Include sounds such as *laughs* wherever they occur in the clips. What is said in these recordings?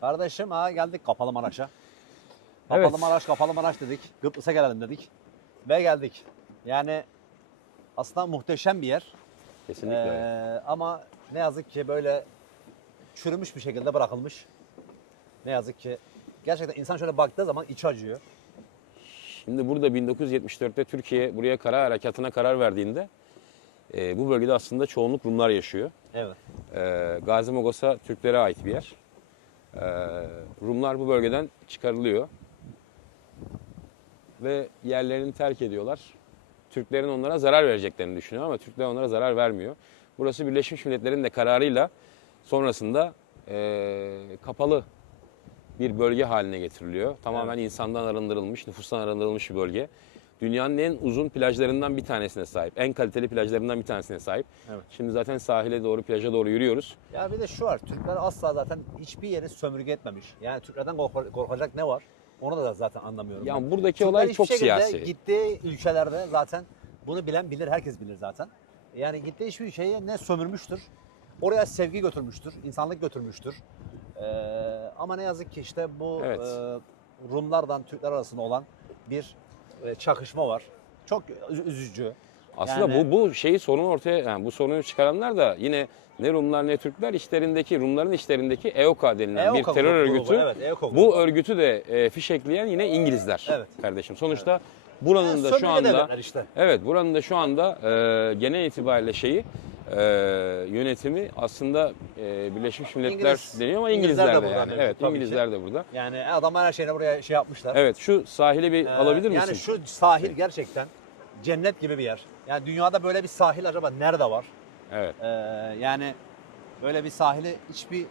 Kardeşim ha geldik Kapalı Maraş'a. Kapalı Evet. Maraş, Kapalı Maraş dedik. Kıbrıs'a gelelim dedik. Ve geldik. Yani aslında muhteşem bir yer. Kesinlikle. öyle. Ee, ama ne yazık ki böyle çürümüş bir şekilde bırakılmış. Ne yazık ki gerçekten insan şöyle baktığı zaman içi acıyor. Şimdi burada 1974'te Türkiye buraya kara harekatına karar verdiğinde e, bu bölgede aslında çoğunluk Rumlar yaşıyor. Evet. E, Gazi Mogosa Türklere ait bir yer. E, Rumlar bu bölgeden çıkarılıyor ve yerlerini terk ediyorlar. Türklerin onlara zarar vereceklerini düşünüyor ama Türkler onlara zarar vermiyor. Burası Birleşmiş Milletler'in de kararıyla sonrasında e, kapalı bir bölge haline getiriliyor. Tamamen insandan arındırılmış, nüfustan arındırılmış bir bölge. Dünyanın en uzun plajlarından bir tanesine sahip. En kaliteli plajlarından bir tanesine sahip. Evet. Şimdi zaten sahile doğru, plaja doğru yürüyoruz. Ya bir de şu var. Türkler asla zaten hiçbir yeri sömürge etmemiş. Yani Türklerden kork- korkacak ne var? Onu da zaten anlamıyorum. ben. Yani buradaki Türkler olay çok siyasi. Gittiği ülkelerde zaten bunu bilen bilir, herkes bilir zaten. Yani gittiği hiçbir ülkeye ne sömürmüştür, oraya sevgi götürmüştür, insanlık götürmüştür. Ee, ama ne yazık ki işte bu Evet. e, Rumlardan Türkler arasında olan bir çakışma var. Çok üz- üzücü. Aslında Yani- bu bu şeyi sorunu ortaya yani bu sorunu çıkaranlar da yine ne Rumlar ne Türkler işlerindeki Rumların işlerindeki EOKA denilen bir EOKA terör grubu, örgütü. evet, EOKA grubu. bu örgütü de e, fişekleyen yine İngilizler Evet. kardeşim. Sonuçta buranın Yani da şu anda işte. Evet buranın da şu anda e, genel itibariyle şeyi e, yönetimi aslında e, Birleşmiş Milletler İngiliz- deniyor ama İngilizler de İngilizler de, burada yani. Evet tabii ki. İngilizler de burada. Yani adamlar her şeyini buraya şey yapmışlar. Evet şu sahili bir Ee, alabilir misin? Yani şu sahil gerçekten cennet gibi bir yer. Yani dünyada böyle bir sahil acaba nerede var? Evet. Ee, yani böyle bir sahili hiçbir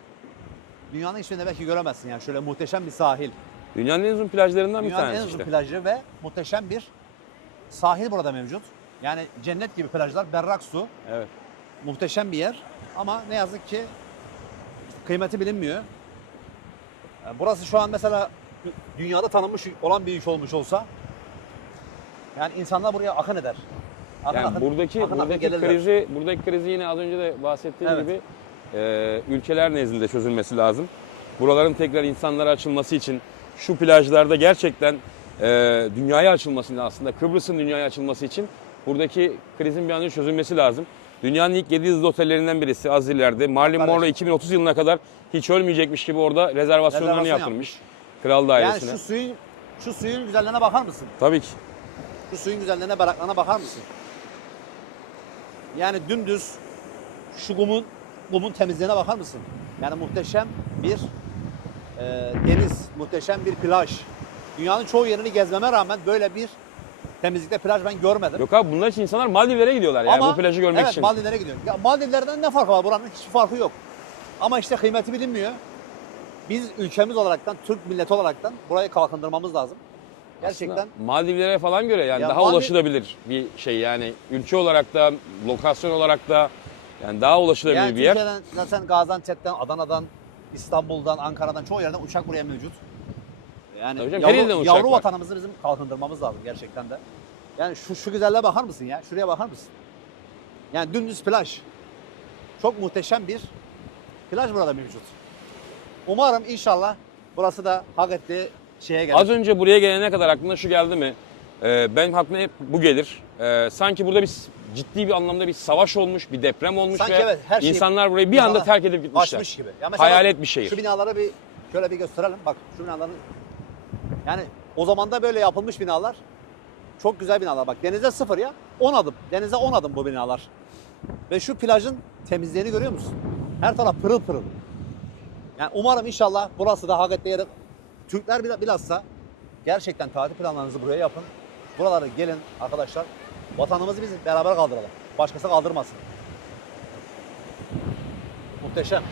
dünyanın hiçbirinde belki göremezsin yani şöyle muhteşem bir sahil. Dünyanın en uzun plajlarından bir Dünyanın en tanesi uzun işte. plajı ve muhteşem bir sahil burada mevcut. Yani cennet gibi plajlar, berrak su, Evet. Muhteşem bir yer. Ama ne yazık ki kıymeti bilinmiyor. Yani burası şu an mesela dünyada tanınmış olan bir iş olmuş olsa yani insanlar buraya akın eder. Akın Yani akın- buradaki akın akın buradaki gelirler. krizi buradaki krizi yine az önce de bahsettiğim Evet. gibi e, ülkeler nezdinde çözülmesi lazım. Buraların tekrar insanlara açılması için şu plajlarda gerçekten e, dünyaya açılması aslında Kıbrıs'ın dünyaya açılması için buradaki krizin bir an önce çözülmesi lazım. Dünyanın ilk 7 yıldızlı otellerinden birisi az ileride. Kardeşim. Monroe 2030 yılına kadar hiç ölmeyecekmiş gibi orada rezervasyonlarını Rezervasyon yaptırmış. Kral Yani dairesine. şu suyun şu suyun güzelliğine bakar mısın? Tabii ki. Şu suyun güzelliğine, berraklığına bakar mısın? Yani dümdüz şu kumun kumun temizliğine bakar mısın? Yani muhteşem bir e, deniz, muhteşem bir plaj. Dünyanın çoğu yerini gezmeme rağmen böyle bir temizlikte plaj ben görmedim. Yok abi bunlar için insanlar Maldivlere gidiyorlar yani bu plajı görmek evet, için. Maldivlere gidiyorum. Ya Maldivlerden ne farkı var? Buranın hiçbir farkı yok. Ama işte kıymeti bilinmiyor. Biz ülkemiz olaraktan, Türk milleti olaraktan burayı kalkındırmamız lazım. Gerçekten Aslında Maldivlere falan göre yani Ya daha Maldiv- ulaşılabilir bir şey yani ülke olarak da lokasyon olarak da yani daha ulaşılabilir yani bir yer. Türkiye'den zaten Gaziantep'ten, Adana'dan, İstanbul'dan, Ankara'dan çoğu yerden uçak buraya mevcut. Yani Tabii canım, her yerden yavru, uçak yavru var. vatanımızı bizim kalkındırmamız lazım gerçekten de. Yani şu, şu güzelliğe bakar mısın ya? Şuraya bakar mısın? Yani dümdüz plaj. Çok muhteşem bir plaj burada mevcut. Umarım inşallah burası da hak ettiği şeye gelir. Az önce buraya gelene kadar aklına şu geldi mi? Ee, benim aklıma hep bu gelir. Ee, sanki burada bir s- ciddi bir anlamda bir savaş olmuş, bir deprem olmuş Sanki ve evet, her şey insanlar burayı bir anda terk edip gitmişler. Açmış gibi. Ya mesela Hayalet bir şehir. Şu binaları bir şöyle bir gösterelim. Bak şu binaları yani o zaman da böyle yapılmış binalar. Çok güzel binalar. Bak denize sıfır ya. 10 adım. Denize 10 adım bu binalar. Ve şu plajın temizliğini görüyor musun? Her taraf pırıl pırıl. Yani umarım inşallah burası da hak ettiği yeri Türkler bil- bilhassa gerçekten tatil planlarınızı buraya yapın. Buraları gelin arkadaşlar. Vatanımızı biz beraber kaldıralım. Başkası kaldırmasın. Muhteşem.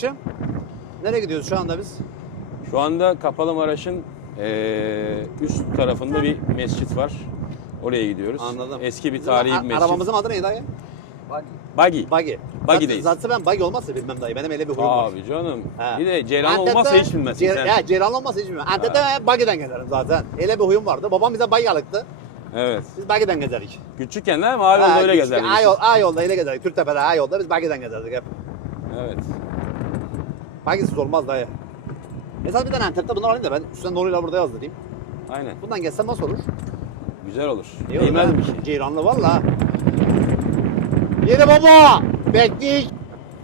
Kardeşim nereye gidiyoruz şu anda biz? Şu anda Kapalı Maraş'ın eee, üst tarafında bir mescit var. Oraya gidiyoruz. Anladım. Eski bir tarihi a- bir mescit. Arabamızın adı neydi dayı? Buggy. Buggy. Buggy'deyiz. Zaten, zaten ben buggy olmazsa bilmem dayı. Benim öyle bir huyum var. Abi canım. Ha. Bir de Ceylan Antep'te- olmazsa hiç bilmezsin Ce- sen. Ya Ceylan olmazsa hiç bilmem. Antep'te ben buggy'den gezerim zaten. Öyle bir huyum vardı. Babam bize buggy alıktı. Evet. Biz buggy'den gezerik. Küçükken de mavi yolda Ha, öyle gezerdik. A, yol, A yolda öyle gezerdik. Türktepe'de A yolda biz buggy'den gezerdik hep. Evet. Buggy'siz olmaz dayı. Mesela bir tane Antep'te bunları alayım da ben üstüne Nuri'yle burada yazdırayım. Aynen. Bundan geçsem nasıl olur? Güzel olur. İyi Değmez ha. bir şey. Ceyranlı valla. Yeni baba. Beklik.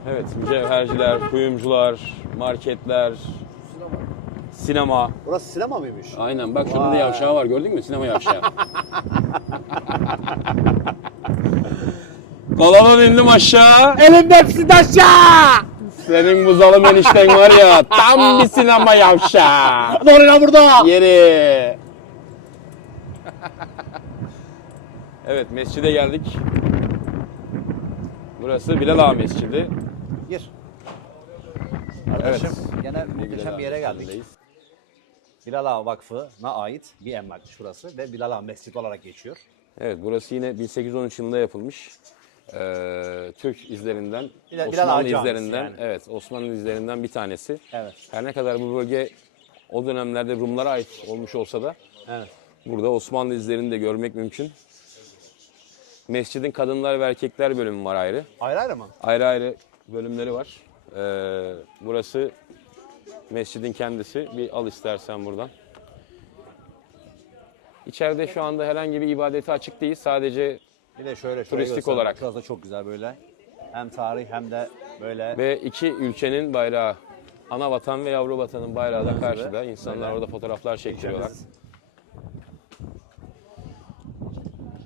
Evet. Mücevherciler, *laughs* kuyumcular, marketler, sinema. Burası sinema mıymış? Aynen bak şurada da Vay. yavşağı var gördün mü? Sinema yavşağı. *laughs* Kalanın indim aşağı. Elimde hepsi aşağı. Senin bu zalim enişten var ya tam bir sinema yavşağı. Nuri'yle burada. Yeri. evet mescide geldik. Burası Bilal Ağa Mescidi. Gir. Evet. Arkadaşım gene muhteşem bir yere geldik. Mescidi'ndeyiz. Bilal Ağa Vakfı'na ait bir emlak şurası ve Bilal Ağa Mescidi olarak geçiyor. Evet burası yine 1813 yılında yapılmış. Ee, Türk izlerinden, Ağa Osmanlı Camisi izlerinden, yani. evet Osmanlı izlerinden bir tanesi. Evet. Her ne kadar bu bölge o dönemlerde Rumlara ait olmuş olsa da Evet. burada Osmanlı izlerini de görmek mümkün. Mescidin kadınlar ve erkekler bölümü var ayrı. Ayrı ayrı mı? Ayrı ayrı bölümleri var. Ee, burası mescidin kendisi. Bir al istersen buradan. İçeride şu anda herhangi bir ibadeti açık değil. Sadece Bir de şöyle şöyle Turistik göstereyim. olarak. Şurası da çok güzel böyle. Hem tarih hem de böyle ve iki ülkenin bayrağı. Ana vatan ve yavru vatanın bayrağı da karşıda. İnsanlar orada fotoğraflar çektiriyorlar.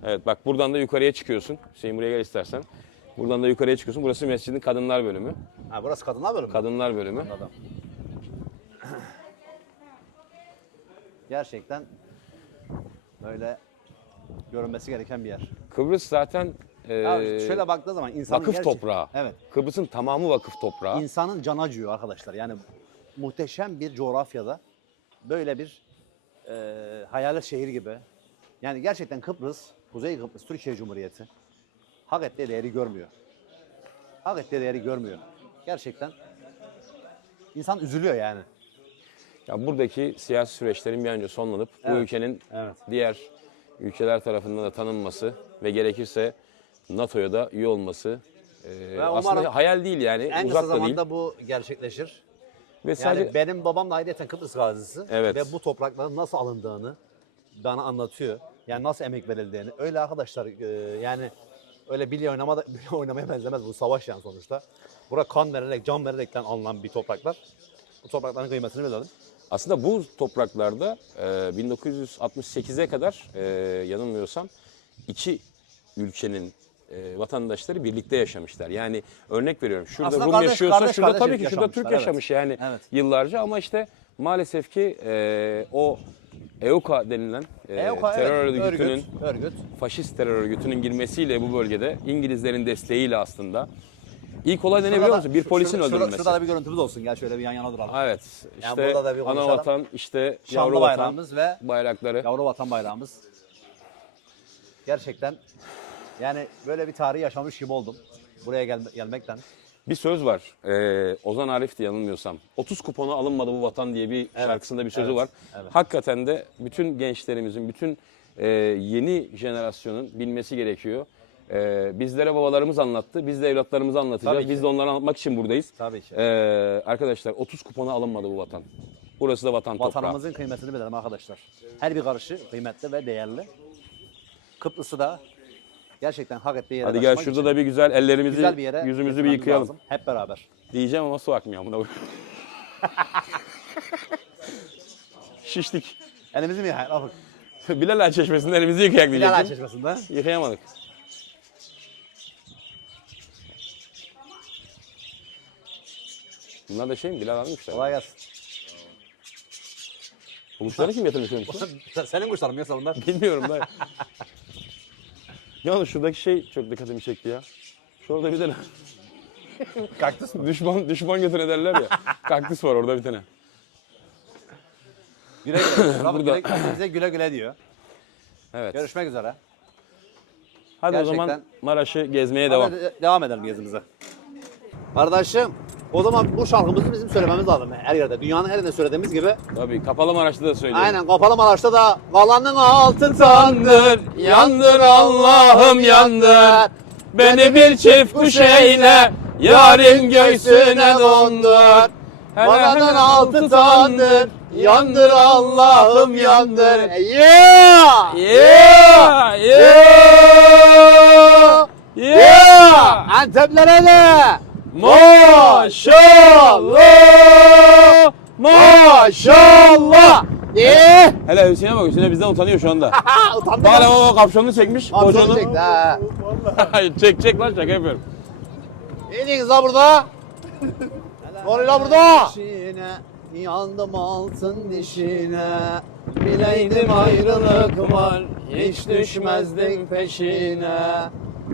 Evet bak buradan da yukarıya çıkıyorsun. Hüseyin buraya gel istersen. Buradan da yukarıya çıkıyorsun. Burası mescidin kadınlar bölümü. Ha burası kadınlar bölümü. mü? Kadınlar bölümü. Gerçekten böyle görünmesi gereken bir yer. Kıbrıs zaten e, Ya şöyle baktığı zaman insanın vakıf gerçek- toprağı. Evet. Kıbrıs'ın tamamı vakıf toprağı. İnsanın canı acıyor arkadaşlar. Yani muhteşem bir coğrafyada böyle bir e, hayalet şehir gibi. Yani gerçekten Kıbrıs, Kuzey Kıbrıs Türkiye Cumhuriyeti hak ettiği değeri görmüyor. Hak ettiği değeri görmüyor. Gerçekten insan üzülüyor yani. Ya buradaki siyasi süreçlerin bir an önce sonlanıp bu ülkenin evet. diğer ülkeler tarafından da tanınması ve gerekirse NATO'ya da üye olması e, aslında hayal değil yani En uzak kısa da değil. zamanda bu gerçekleşir. Ve Yani sadece benim babam da ayrıca Kıbrıs gazisi Evet. ve bu toprakların nasıl alındığını bana anlatıyor. Yani nasıl emek verildiğini. Öyle arkadaşlar e, yani öyle bilye oynamada *laughs* bilye oynamaya benzemez bu savaş yani sonuçta. Bura kan vererek, can vererekten alınan bir topraklar. Bu toprakların kıymetini bilelim. Aslında bu topraklarda e, 1968'e kadar e, yanılmıyorsam iki ülkenin e, vatandaşları birlikte yaşamışlar. Yani örnek veriyorum şurada Aslında Rum kardeş- yaşıyorsa kardeş şurada kardeş tabii ki şurada Türk yaşamışlar, evet. yaşamış yani Evet. yıllarca ama işte maalesef ki e, o EUKA denilen e, EOKA, terör evet, örgütünün örgüt, örgüt. faşist terör örgütünün girmesiyle bu bölgede İngilizlerin desteğiyle aslında ilk olay ne biliyor musun? Bir polisin şurada, öldürülmesi. Şurada da bir görüntümüz olsun. Gel şöyle bir yan yana duralım. Evet. Yani işte burada da bir ana konuşalım. vatan, işte Şanlı yavru vatan bayrağımız ve bayrakları. Yavru vatan bayrağımız. Gerçekten yani böyle bir tarih yaşamış gibi oldum. Buraya gel- gelmekten. Bir söz var. Ee, Ozan Arif'ti yanılmıyorsam. 30 kupona alınmadı bu vatan diye bir şarkısında bir sözü evet, var. evet. Hakikaten de bütün gençlerimizin, bütün e, yeni jenerasyonun bilmesi gerekiyor. E, bizlere babalarımız anlattı. Biz de evlatlarımıza anlatacağız. Tabii ki. Biz de onları anlatmak için buradayız. Tabii ki. E, arkadaşlar 30 kupona alınmadı bu vatan. Burası da vatan toprağı. Vatanımızın kıymetini bilelim arkadaşlar. Her bir karışı kıymetli ve değerli. Kıbrıs'ı da gerçekten hak ettiği yere Hadi gel taşımak şurada için da bir güzel ellerimizi, güzel bir yere yüzümüzü bir yıkayalım. lazım. Hep beraber. Diyeceğim ama su akmıyor buna. *laughs* Şiştik. Elimizi mi yıkayalım? *laughs* Bilal Ağa Çeşmesi'nde elimizi yıkayak Bilal diyecektim. Çeşmesi'nde. Yıkayamadık. Bunlar da şey mi? Bilal almışlar. Kolay gelsin. Bu kuşları kim getirmiş demişler? *laughs* Senin kuşların mı yoksa bunlar? Bilmiyorum *laughs* da. Yalnız şuradaki şey çok dikkatimi çekti ya. Şurada bir de *laughs* Kaktüs mü? düşman düşman götüne derler ya. Kaktüs var orada bir tane. Güle güle. Burada. Burada. Güle, bize güle güle diyor. Evet. Görüşmek üzere. Hadi o zaman Maraş'ı gezmeye devam. Hadi de- devam edelim gezimize. Kardeşim o zaman bu şarkımızı bizim söylememiz lazım her yerde. Dünyanın her yerinde söylediğimiz gibi. Tabii kapalı Maraş'ta da söylüyorum. Aynen Kapalı Maraş'ta da kalanın altın Yandır, yandır Allah'ım yandır. Beni bir çift kuş eyle, yarın göğsüne dondur. Kalanın altı tandır. Yandır Allah'ım yandır. Yeah! Yeah, yeah, yeah. Anteplere de. Maşallah, Maşallah. Yeah! Hele Hüseyin'e bak, Hüseyin'e bizden utanıyor şu anda. *laughs* Ha, utandım. Hala o kapşonunu çekmiş, çok çekti *laughs* ha. çek çek lan şaka yapıyorum. Ne diyorsunuz la burada? Ne oluyor la burada? Yandım altın dişine Bileydim ayrılık var Hiç düşmezdim peşine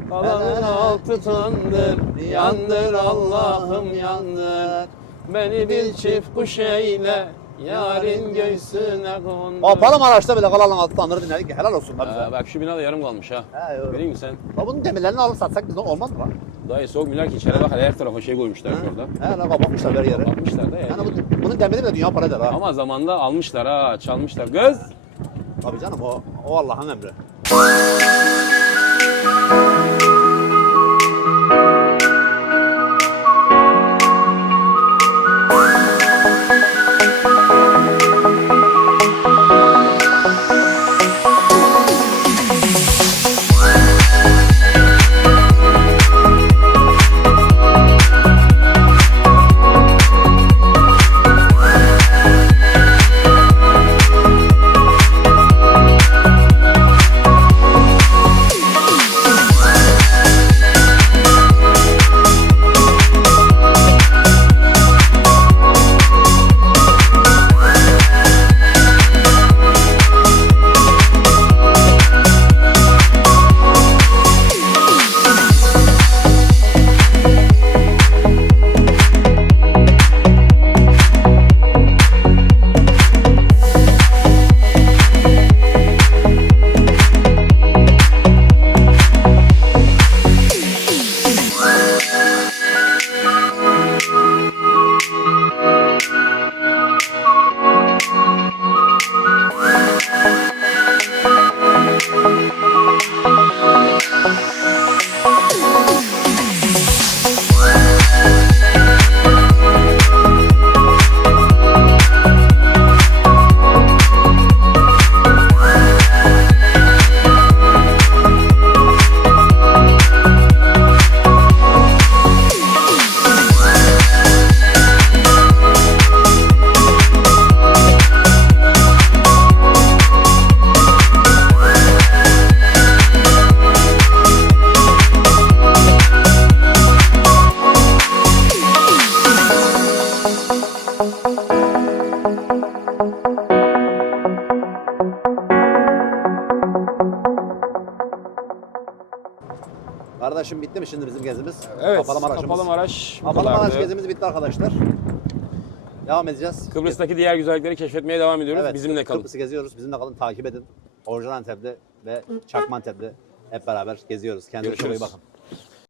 Kalanın altı tandır Yandır Allah'ım yandır Beni bir çift kuş eyle, yarın göğsüne kondur. Kapalı Maraş'ta bile kalanın altı tandır dinledik helal olsun bize. Aa, bak şu bina da yarım kalmış ha. He, yok. Göreyim mi sen? La bunun demirlerini alıp satsak bizden olmaz mı lan? Dayı soğuk miler ki içeri bak hele her tarafa şey koymuşlar şurada. He lan kapatmışlar her yere. Bakmışlar da yani. Yani bu, bunun demiri bile dünya para eder ha. Ama zamanda almışlar ha, çalmışlar. Kız! Tabii canım o, o Allah'ın emri. Kardeşim bitti mi şimdi bizim gezimiz? Evet, Kapalı Maraş'ımız. Kapalı Maraş bu Kapalı Maraş kadardı. gezimiz bitti arkadaşlar. Devam edeceğiz. Kıbrıs'taki diğer güzellikleri keşfetmeye devam ediyoruz. Evet, Bizimle kalın. Kıbrıs'ı geziyoruz. Bizimle kalın. Takip edin. Orijinal Antep'te ve Çakma Antep'te hep beraber geziyoruz. Kendinize çok iyi Görüşürüz. bakın.